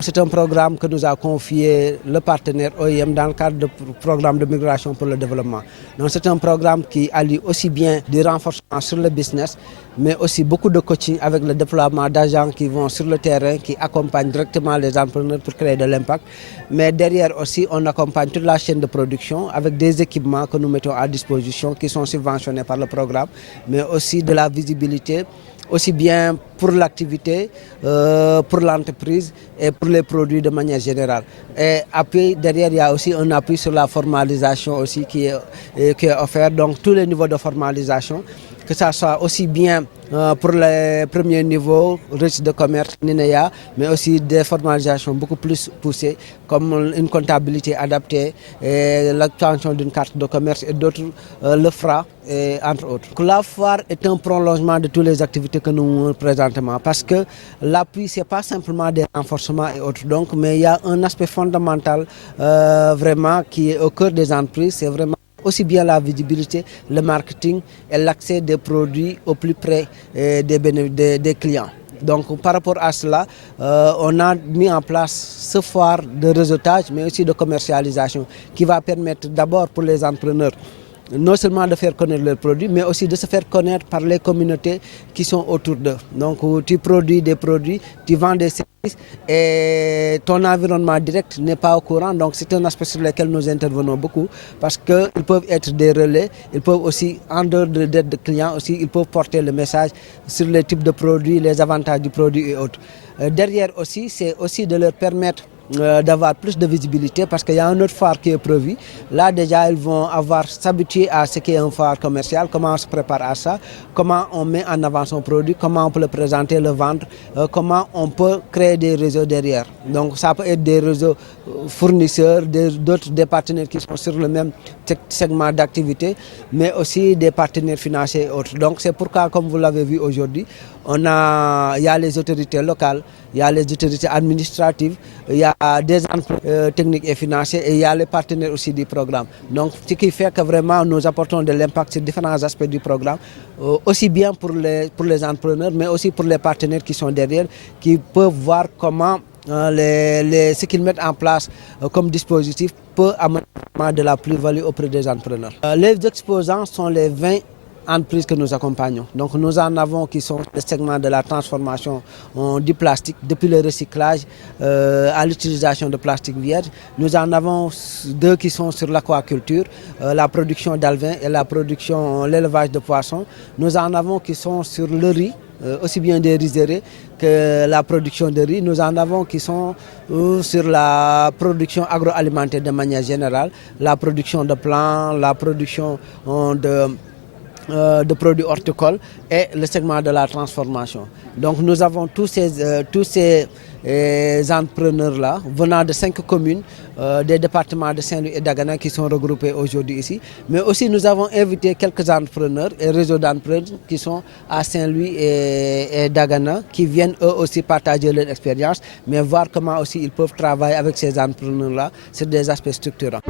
C'est un programme que nous a confié le partenaire OIM dans le cadre du programme de migration pour le développement. Donc c'est un programme qui allie aussi bien du renforcement sur le business, mais aussi beaucoup de coaching avec le déploiement d'agents qui vont sur le terrain, qui accompagnent directement les entrepreneurs pour créer de l'impact. Mais derrière aussi, on accompagne toute la chaîne de production avec des équipements que nous mettons à disposition qui sont subventionnés par le programme, mais aussi de la visibilité, aussi bien pour l'activité, pour l'entreprise et pour les produits de manière générale. Et appui, derrière, il y a aussi un appui sur la formalisation aussi qui est offert, donc tous les niveaux de formalisation, que ça soit aussi bien pour les premiers niveaux, registre de commerce, NINEA, mais aussi des formalisations beaucoup plus poussées, comme une comptabilité adaptée, l'obtention d'une carte de commerce et d'autres, le FRA, entre autres. La foire est un prolongement de toutes les activités que nous présentement, parce que l'appui, ce n'est pas simplement des renforcements et autres, donc, mais il y a un aspect fondamental vraiment qui est au cœur des entreprises, c'est vraiment aussi bien la visibilité, le marketing et l'accès des produits au plus près des clients. Donc par rapport à cela, on a mis en place ce foire de réseautage, mais aussi de commercialisation, qui va permettre d'abord pour les entrepreneurs non seulement de faire connaître leurs produits, mais aussi de se faire connaître par les communautés qui sont autour d'eux. Donc tu produis des produits, tu vends des services et ton environnement direct n'est pas au courant. Donc c'est un aspect sur lequel nous intervenons beaucoup parce qu'ils peuvent être des relais, ils peuvent aussi, en dehors d'être des clients, aussi, ils peuvent porter le message sur les types de produits, les avantages du produit et autres. Derrière aussi, c'est aussi de leur permettre d'avoir plus de visibilité parce qu'il y a un autre phare qui est prévu. Là déjà ils vont s'habituer à ce qu'est un phare commercial, comment on se prépare à ça, comment on met en avant son produit, comment on peut le présenter, le vendre, comment on peut créer des réseaux derrière. Donc ça peut être des réseaux fournisseurs, des partenaires qui sont sur le même segment d'activité, mais aussi des partenaires financiers et autres. Donc c'est pourquoi, comme vous l'avez vu aujourd'hui, il y a les autorités locales, il y a les autorités administratives, il y a des entreprises techniques et financières et il y a les partenaires aussi du programme. Donc ce qui fait que vraiment nous apportons de l'impact sur différents aspects du programme, aussi bien pour les entrepreneurs, mais aussi pour les partenaires qui sont derrière, qui peuvent voir comment ce qu'ils mettent en place comme dispositif peut amener de la plus-value auprès des entrepreneurs. Les exposants sont les 20 entreprises que nous accompagnons. Donc nous en avons qui sont le segment de la transformation du plastique, depuis le recyclage à l'utilisation de plastique vierge. Nous en avons 2 qui sont sur l'aquaculture, la production d'alevins et l'élevage de poissons. Nous en avons qui sont sur le riz, aussi bien des rizeries que la production de riz. Nous en avons qui sont sur la production agroalimentaire de manière générale, la production de plants, la production de produits horticoles et le segment de la transformation. Donc nous avons tous ces entrepreneurs-là venant de 5 communes des départements de Saint-Louis et d'Agana qui sont regroupés aujourd'hui ici. Mais aussi nous avons invité quelques entrepreneurs et réseaux d'entrepreneurs qui sont à Saint-Louis et d'Agana qui viennent eux aussi partager leur expérience, mais voir comment aussi ils peuvent travailler avec ces entrepreneurs-là sur des aspects structurants.